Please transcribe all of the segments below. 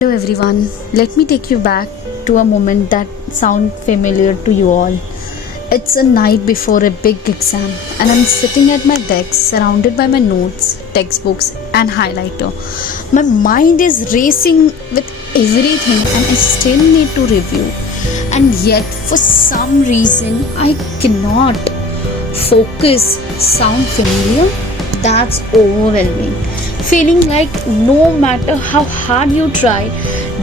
Hello everyone, let me take you back to a moment that sounds familiar to you all. It's a night before a big exam and I'm sitting at my desk surrounded by my notes, textbooks and highlighter. My mind is racing with everything and I still need to review. And yet for some reason I cannot focus. Sound familiar? That's overwhelming. Feeling like no matter how hard you try,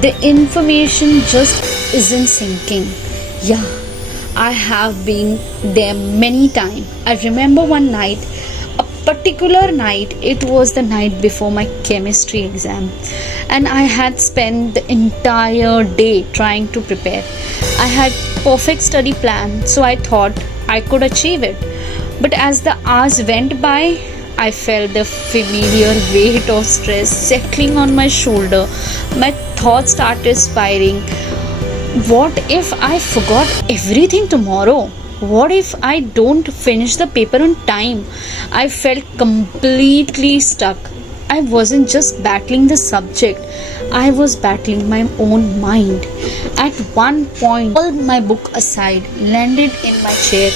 the information just isn't sinking. Yeah, I have been there many times. I remember one night, a particular night, it was the night before my chemistry exam, and I had spent the entire day trying to prepare. I had perfect study plan, so I thought I could achieve it. But as the hours went by, I felt the familiar weight of stress settling on my shoulder. My thoughts started spiraling. What if I forgot everything tomorrow? What if I don't finish the paper on time? I felt completely stuck. I wasn't just battling the subject, I was battling my own mind. At one point, I pulled my book aside, landed in my chair,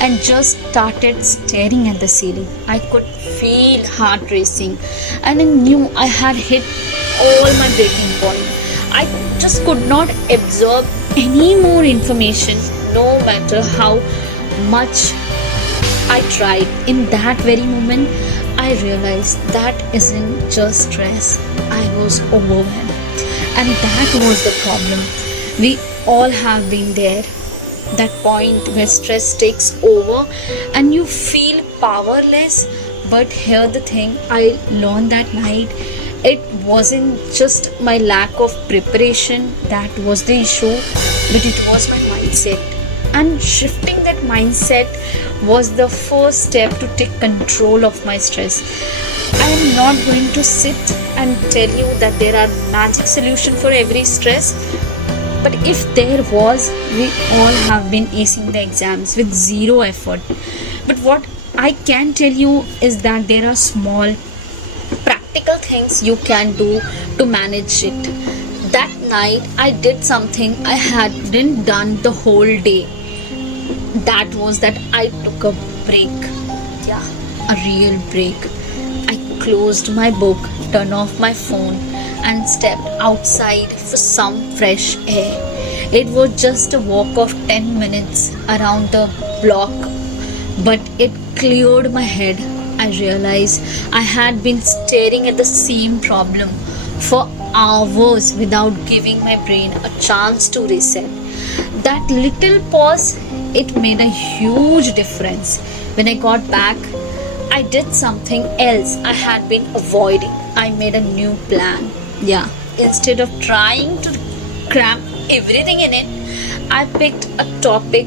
and just started staring at the ceiling. I could feel heart racing, and I knew I had hit all my breaking point. I just could not absorb any more information, no matter how much I tried. In that very moment, I realized that isn't just stress. I was overwhelmed. And that was the problem. We all have been there. That point where stress takes over and you feel powerless. But here the thing I learned that night, it wasn't just my lack of preparation that was the issue, but it was my mindset. And shifting that mindset was the first step to take control of my stress. I am not going to sit and tell you that there are magic solutions for every stress, but if there was, we all have been acing the exams with zero effort. But what I can tell you is that there are small practical things you can do to manage it. That night I did something I hadn't done the whole day. That was that I took a break. Yeah, a real break. I closed my book, turned off my phone, and stepped outside for some fresh air. It was just a walk of 10 minutes around the block, but it cleared my head. I realized I had been staring at the same problem for hours without giving my brain a chance to reset. That little pause, it made a huge difference. When I got back, I did something else I had been avoiding. I made a new plan. Yeah, instead of trying to cram everything in it, I picked a topic,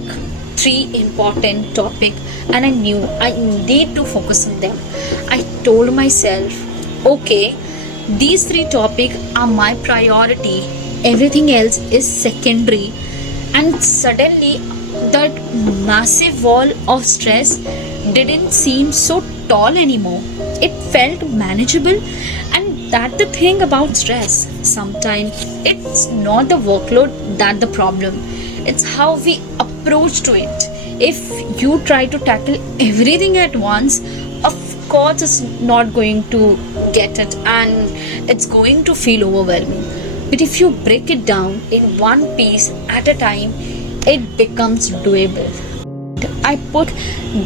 three important topics, and I knew I need to focus on them. I told myself, okay, these three topics are my priority, everything else is secondary. And suddenly that massive wall of stress didn't seem so tall anymore. It felt manageable. And that the thing about stress, sometimes it's not the workload that the problem, it's how we approach to it. If you try to tackle everything at once, of course it's not going to get it and it's going to feel overwhelming. But if you break it down in one piece at a time, it becomes doable. I put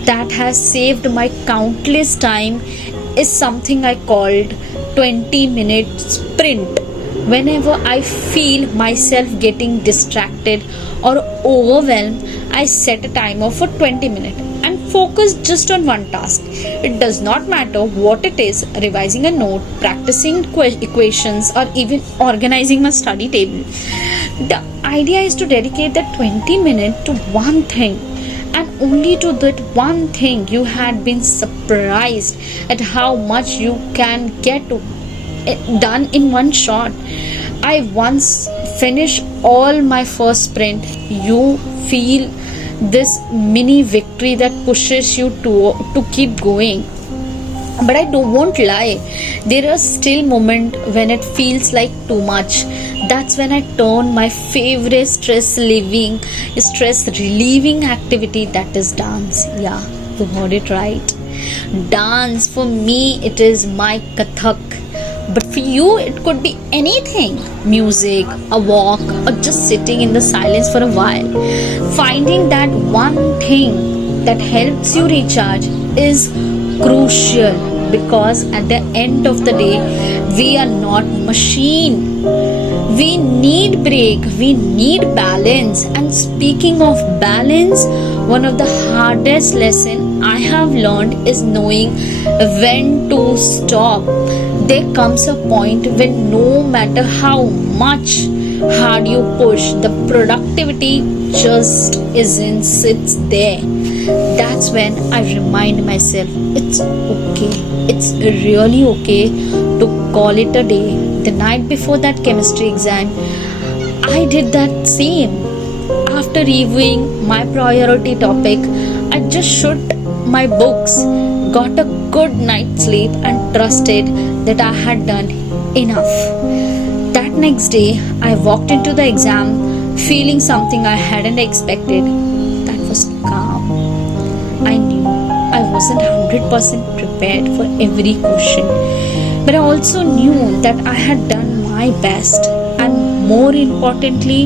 that has saved my countless time is something I called 20-minute sprint. Whenever I feel myself getting distracted or overwhelmed, I set a timer for 20 minutes and focus just on one task. It does not matter what it is, revising a note, practicing equations, or even organizing my study table. The idea is to dedicate that 20 minutes to one thing, and only to that one thing. You had been surprised at how much you can get done in one shot. I once finished all my first sprint. You feel this mini victory that pushes you to keep going. But I don't won't lie, there are still moments when it feels like too much. That's when I turn my favorite stress relieving activity, that is dance. Yeah, you heard it right. Dance for me, it is my kathak. But for you, it could be anything: music, a walk, or just sitting in the silence for a while. Finding that one thing that helps you recharge is crucial, because at the end of the day, we are not machine. We need break, we need balance. And speaking of balance, one of the hardest lesson I have learned is knowing when to stop. There comes a point when no matter how much hard you push, the productivity just isn't sits there. That's when I remind myself it's okay. It's really okay to call it a day. The night before that chemistry exam, I did that same. After reviewing my priority topic, I just shut my books, got a good night's sleep, and trusted that I had done enough. That next day, I walked into the exam feeling something I hadn't expected. That was calm. I knew I wasn't 100% prepared for every question, but I also knew that I had done my best, and more importantly,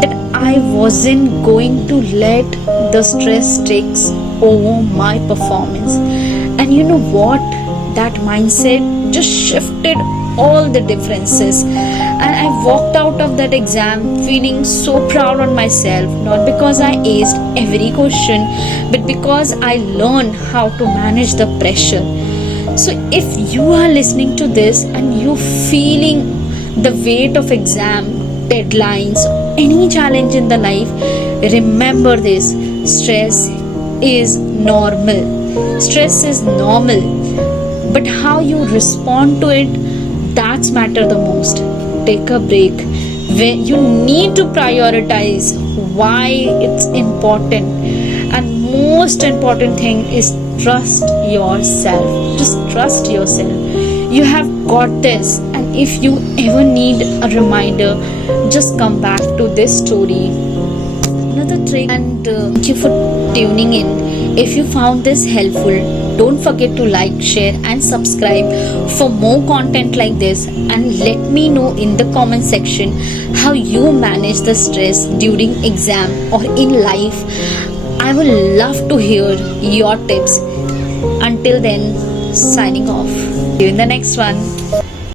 that I wasn't going to let the stress take over my performance. And you know what? That mindset just shifted all the differences, and I walked out of that exam feeling so proud on myself, not because I aced every question, but because I learned how to manage the pressure. So if you are listening to this and you feeling the weight of exam, deadlines, any challenge in the life, remember this: stress is normal. Stress is normal, but how you respond to it, that's matter the most. Take a break when you need to prioritize why it's important, and most important thing is trust yourself. Just trust yourself. You have got this, and if you ever need a reminder, just come back to this story. Another trick. And thank you for tuning in. If you found this helpful, don't forget to like, share, and subscribe for more content like this. And let me know in the comment section how you manage the stress during exam or in life. I would love to hear your tips. Until then, signing off. See you in the next one.